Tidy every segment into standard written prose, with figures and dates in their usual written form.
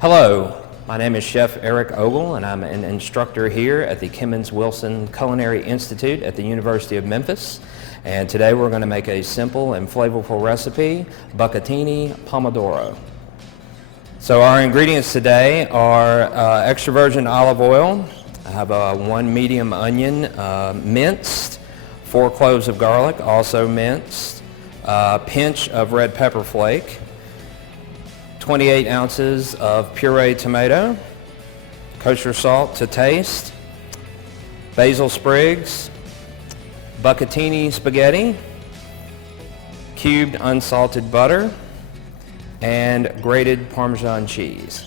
Hello, my name is Chef Erich Ogle, and I'm an instructor here at the Kemmons Wilson Culinary Institute at the University of Memphis. And today we're going to make a simple and flavorful recipe, Bucatini Pomodoro. So our ingredients today are extra virgin olive oil. I have 1 medium onion minced, 4 cloves of garlic also minced, a pinch of red pepper flake, 28 ounces of pureed tomato, kosher salt to taste, basil sprigs, bucatini spaghetti, cubed unsalted butter, and grated Parmesan cheese.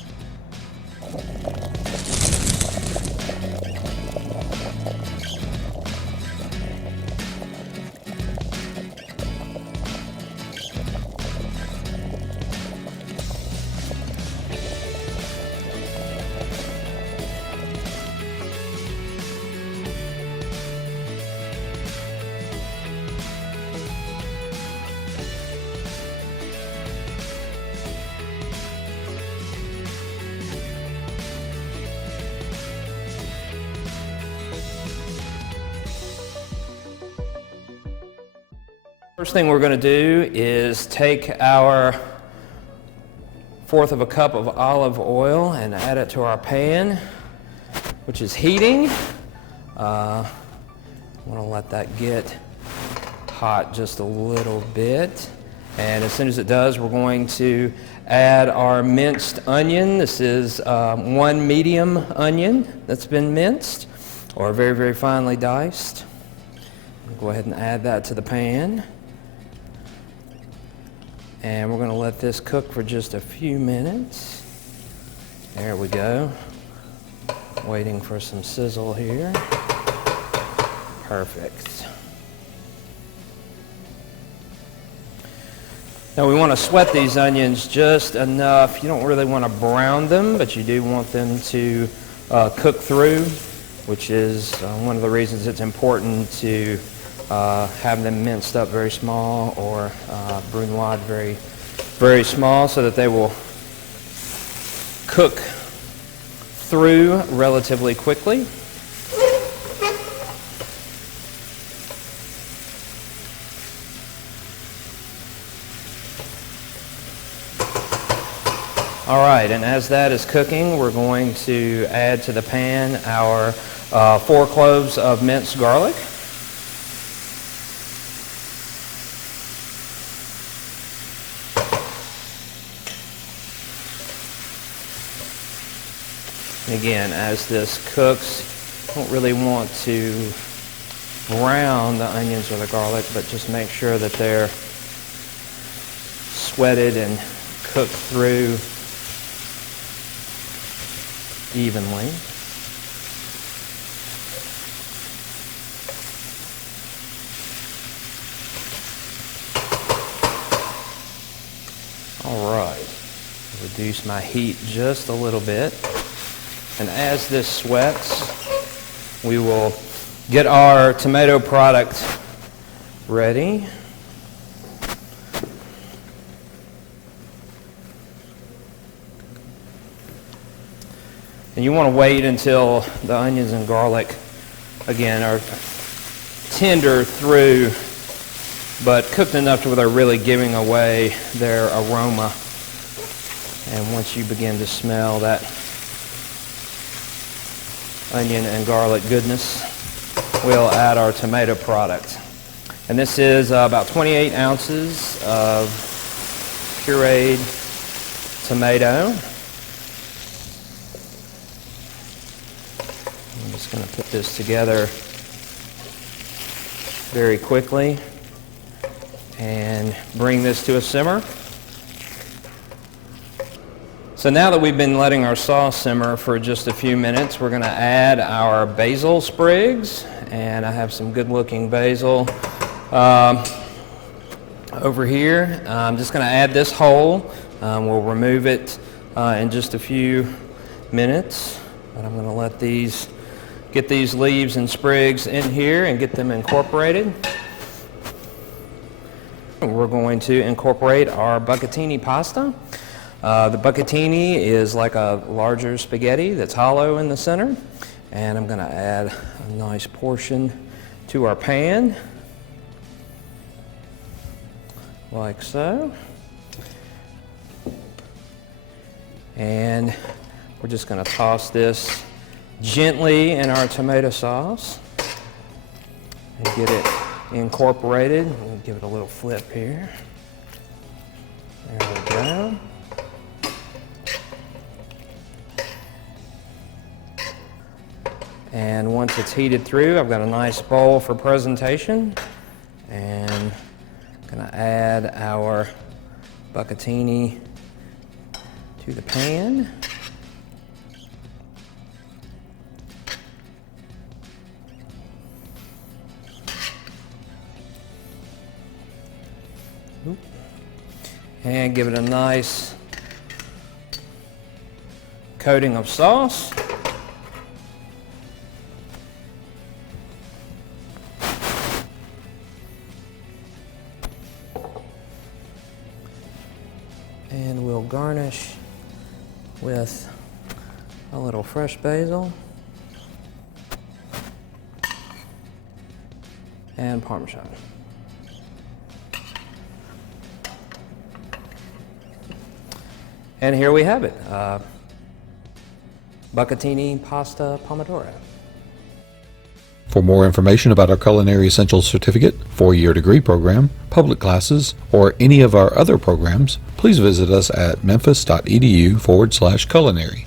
First thing we're going to do is take our 1/4 of a cup of olive oil and add it to our pan, which is heating. I want to let that get hot just a little bit. And as soon as it does, we're going to add our minced onion. This is 1 medium onion that's been minced or very, very finely diced. Go ahead and add that to the pan. And we're going to let this cook for just a few minutes. There we go. Waiting for some sizzle here. Perfect. Now we want to sweat these onions just enough. You don't really want to brown them, but you do want them to cook through, which is one of the reasons it's important to have them minced up very small or brunoise very, very small so that they will cook through relatively quickly. All right, and as that is cooking, we're going to add to the pan our 4 cloves of minced garlic. Again, as this cooks, you don't really want to brown the onions or the garlic, but just make sure that they're sweated and cooked through evenly. All right, reduce my heat just a little bit. And as this sweats, we will get our tomato product ready. And you want to wait until the onions and garlic, again, are tender through, but cooked enough to where they're really giving away their aroma. And once you begin to smell that onion and garlic goodness, we'll add our tomato product. And this is about 28 ounces of pureed tomato. I'm just going to put this together very quickly and bring this to a simmer. So now that we've been letting our sauce simmer for just a few minutes, we're going to add our basil sprigs. And I have some good looking basil over here. I'm just going to add this whole. We'll remove it in just a few minutes. But I'm going to let get these leaves and sprigs in here and get them incorporated. We're going to incorporate our bucatini pasta. The bucatini is like a larger spaghetti that's hollow in the center. And I'm going to add a nice portion to our pan, like so. And we're just going to toss this gently in our tomato sauce and get it incorporated. We'll give it a little flip here. There we go. And once it's heated through, I've got a nice bowl for presentation. And I'm going to add our bucatini to the pan. And give it a nice coating of sauce. And we'll garnish with a little fresh basil and Parmesan. And here we have it, Bucatini Pasta Pomodoro. For more information about our Culinary Essentials Certificate, 4-year degree program, public classes, or any of our other programs, please visit us at memphis.edu/culinary.